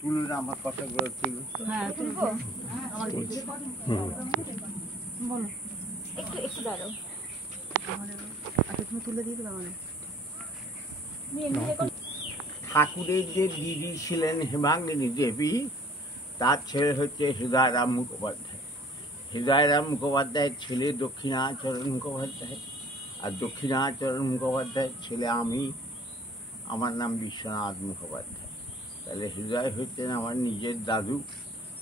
তুলুন আমার কথাগুলো তুলুন। হ্যাঁ তুলবো। আমার বলো একটু একটু দাঁড়াও। আচ্ছা তুমি তুলে দিয়ে দিলে আমাদের। ঠাকুরের যে দিদি ছিলেন হেমাঙ্গিনী দেবী, তার ছেলে হচ্ছে হৃদয়রাম মুখোপাধ্যায়। হৃদয়রাম মুখোপাধ্যায়ের ছেলে দক্ষিণাচরণ মুখোপাধ্যায়, আর দক্ষিণাচরণ মুখোপাধ্যায়ের ছেলে আমি। আমার নাম বিশ্বনাথ মুখোপাধ্যায়। তাহলে হৃদয় হচ্ছেন আমার নিজের দাদু,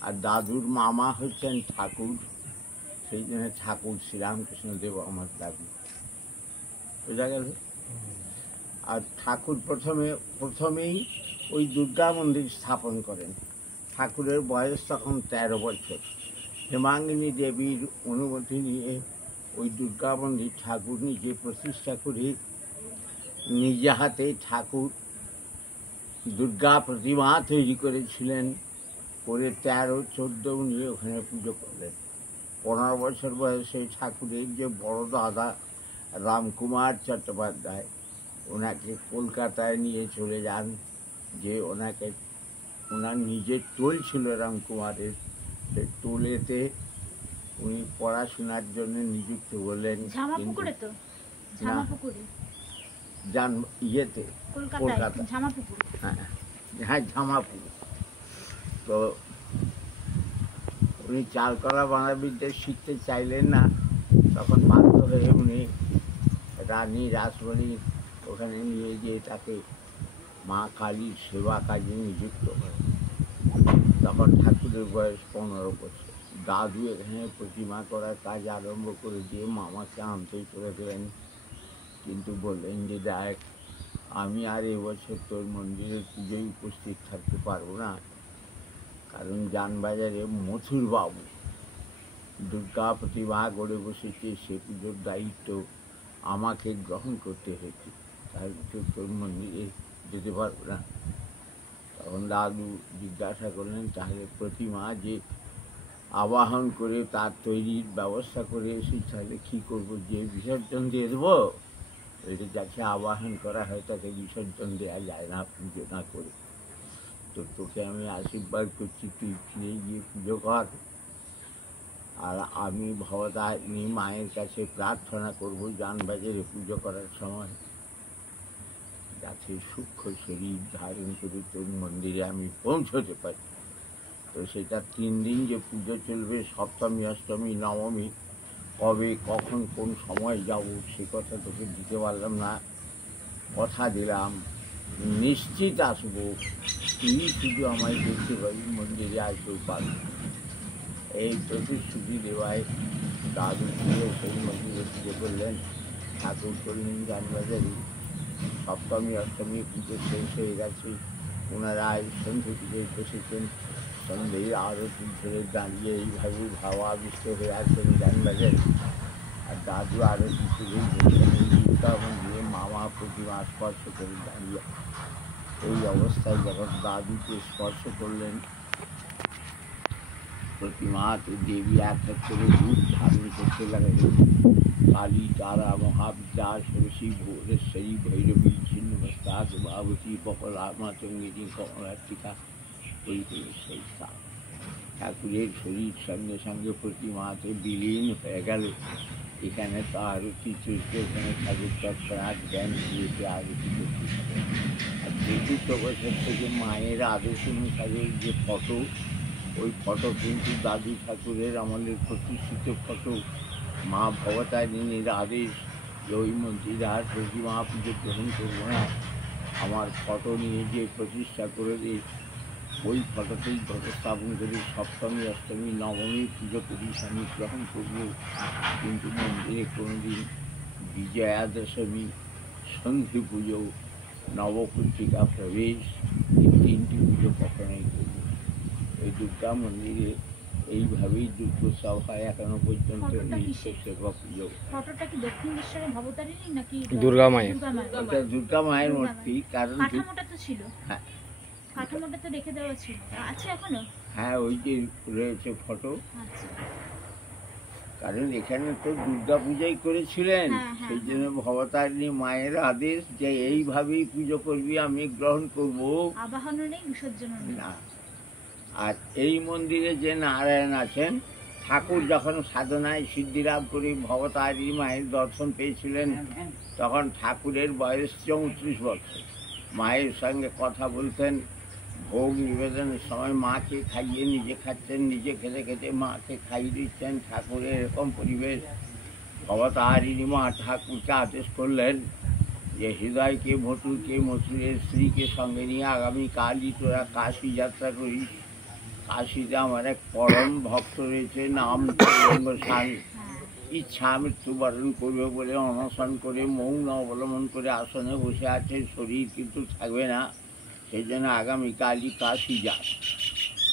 আর দাদুর মামা হচ্ছেন ঠাকুর। সেই জন্য ঠাকুর শ্রীরামকৃষ্ণদেব আমার দাদু। বোঝা গেল? আর ঠাকুর প্রথমেই ওই দুর্গা মন্দির স্থাপন করেন। ঠাকুরের বয়স তখন 13 বছর। হেমাঙ্গিনী দেবীর অনুমতি নিয়ে ওই দুর্গা মন্দির ঠাকুর নিজে প্রতিষ্ঠা করে নিজে হাতে ঠাকুর দুর্গা প্রতিমা তৈরি করেছিলেন। করে 13-14 উনি ওখানে পুজো করলেন। 15 বছর বয়সে ঠাকুরের যে বড় দাদা রামকুমার চট্টোপাধ্যায় ওনাকে কলকাতায় নিয়ে চলে যান। যে ওনার নিজের টোল ছিল রামকুমারের, সেই টোলেতে উনি পড়াশোনার জন্য নিযুক্ত হলেন। ইয়েতে কলকাতা, হ্যাঁ ঝামাপুর। তো উনি চালকলা বানাবিদ্যা শিখতে চাইলেন না, তখন বাধ্য হয়ে উনি রানী রাসমণির ওখানে নিয়ে গিয়ে তাকে মা কালীর সেবা কাজে নিযুক্ত করেন। তখন ঠাকুরের বয়স 15 বছর। দাদু এখানে প্রতিমা করার কাজ আরম্ভ করে দিয়ে মামাকে আনতে চলে গেলেন। কিন্তু বললেন যে দেখ, আমি আর এবছর তোর মন্দিরের পুজোয় উপস্থিত থাকতে পারবো না, কারণ জানবাজারে মথুর বাবু দুর্গা প্রতিমা গড়ে বসেছে, সে পুজোর দায়িত্ব আমাকে গ্রহণ করতে হয়েছে, তার তোর মন্দিরে যেতে পারবো না। তখন দাদু জিজ্ঞাসা করলেন, তাহলে প্রতিমা যে আবাহন করে তার তৈরির ব্যবস্থা করে এসেছি, তাহলে কী করবো? যে বিসর্জন দিয়ে দেবো? এটা যাকে আবাহন করা হয় তাকে বিসর্জন দেওয়া যায় না পুজো না করে। তো তোকে আমি আশীর্বাদ করছি, তুই ফিরে গিয়ে পুজো কর, আর আমি ভবতারিণী মায়ের কাছে প্রার্থনা করবো জানবাজারে পুজো করার সময় যাতে সূক্ষ্ম শরীর ধারণ করে তোর মন্দিরে আমি পৌঁছতে পারি। তো সেটা 3 দিন যে পুজো চলবে, সপ্তমী, অষ্টমী, নবমী, কবে কখন কোন সময় যাব সে কথা তোকে দিতে পারলাম না। কথা দিলাম নিশ্চিত আসবো, তুই শুধু আমায় দেখতে পাবি, মন্দিরে আসতেও পারবি। এই প্রতিশ্রুতি দেওয়ায় দাদু গিয়ে সেই মন্দিরে পুজো করলেন। ঠাকুর করলেন জানবাজারে। সপ্তমী অষ্টমী পুজো শেষ হয়ে গেছে, ওনারা সন্ধে পুজোয় বসেছেন। সন্ধ্যের আরতি ধরে দাঁড়িয়ে এইভাবে ভাবাবিষ্ট হয়ে আছেন জানবাজারে। আর দাদু আরতি তুলে দুর্গা মন্দিরে মামা প্রতিমা স্পর্শ করে দাঁড়িয়ে। এই অবস্থায় যখন দাদুকে স্পর্শ করলেন, প্রতিমাতে দেবী এক করে রূপ ধারণ করতে লাগলেন। কালী, তারা, মহাবিদ্যা, সরস্বী, ভুবনেশ্বরী, ভৈরবী, ছিন্নমস্তা, ভাবতী, বকলা, মাতঙ্গিনী, কমলার্তিকা, সেই স্থান। ঠাকুরের শরীর সঙ্গে সঙ্গে প্রতিমাতে বিলীন হয়ে গেল। এখানে তো আরতি চলছে, এখানে ঠাকুর তৎক্ষণাৎ জ্ঞান দিয়েছে আরতি করতে থাকে। আর চতুর্থ বছর থেকে মায়ের আদেশ অনুসারে যে ফটো, ওই ফটো কিন্তু দাদু ঠাকুরের আমাদের প্রতিষ্ঠিত ফটো। মা ভবতারিণীর আদেশ যে ওই মন্দিরে আর প্রতিমা পুজো গ্রহণ করবো না, আমার ফটো নিয়ে যে প্রতিষ্ঠা করে দিয়ে ওই ফটোতেই স্থাপন করে সপ্তমী, অষ্টমী, নবমী পুজো করি, আমি গ্রহণ করবো। কিন্তু মন্দিরে কোনোদিন বিজয়া দশমী, সন্ধি পুজো, নবপত্রিকা প্রবেশ, এই 3টি পুজো কখনোই করব। এই দুর্গা মন্দিরে এইভাবেই দুর্গোৎসব হয় এখনো পর্যন্ত। সেবা পুজো। দুর্গা মায়ের, ওটা দুর্গা মায়ের মূর্তি। কারণ হ্যাঁ কাঠামোটা তো রেখে দেওয়া ছিল, আছে এখনো? হ্যাঁ, ওই যে রয়েছে ফটো। কারণ এখানে তো দুর্গা পূজাই করেছিলেন, সেই জন্য ভবতারিণী মায়ের আদেশ যে এইভাবেই পুজো করবি, আমি গ্রহণ করবো। আবাহন নেই, বিসর্জন না। আর এই মন্দিরে যে নারায়ণ আছেন, ঠাকুর যখন সাধনায় সিদ্ধিলাভ করে ভবতারিণী মায়ের দর্শন পেয়েছিলেন, তখন ঠাকুরের বয়স 34 বছর। মায়ের সঙ্গে কথা বলতেন, ভোগ নিবেদনের সময় মাকে খাইয়ে নিজে খাচ্ছেন, নিজে খেতে খেতে মাকে খাইয়ে দিচ্ছেন। ঠাকুরের এরকম পরিবেশ। ভবতারিণী মা ঠাকুরকে আদেশ করলেন যে হৃদয়কে, ভটুরকে, মথুরের স্ত্রীকে সঙ্গে নিয়ে আগামীকালই তোরা কাশী যাত্রা করিস। কাশীতে আমার এক পরম ভক্ত রয়েছে, নাম গোস্বামী। ইচ্ছা মৃত্যুবরণ করবে বলে অনশন করে মৌন অবলম্বন করে আসনে বসে আছে, শরীর কিন্তু থাকবে না। সেই জন্য আগামীকালই কাশী যাক।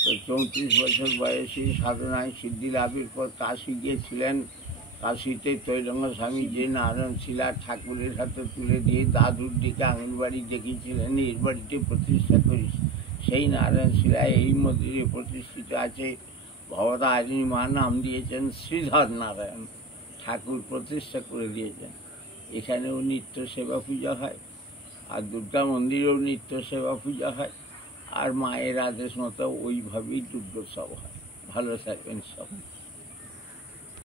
তো 34 বছর বয়সে সাধনায় সিদ্ধি লাভের পর কাশী গিয়েছিলেন। কাশীতে তৈলঙ্গ স্বামী যে নারায়ণ শিলা ঠাকুরের হাতে তুলে দিয়ে দাদুর দিকে আঙুলবাড়ি দেখিয়েছিলেন, এর বাড়িতে প্রতিষ্ঠা করিস। সেই নারায়ণ শিলায় এই মন্দিরে প্রতিষ্ঠিত আছে। ভবতারিণী মা নাম দিয়েছেন শ্রীধর নারায়ণ, ঠাকুর প্রতিষ্ঠা করে দিয়েছেন। এখানেও নিত্য সেবা পূজা হয়, আর দুর্গা মন্দিরেও নিত্য সেবা পূজা হয়, আর মায়ের আদেশ মতো ওইভাবেই দুর্গোৎসব হয়। ভালো থাকবেন সব।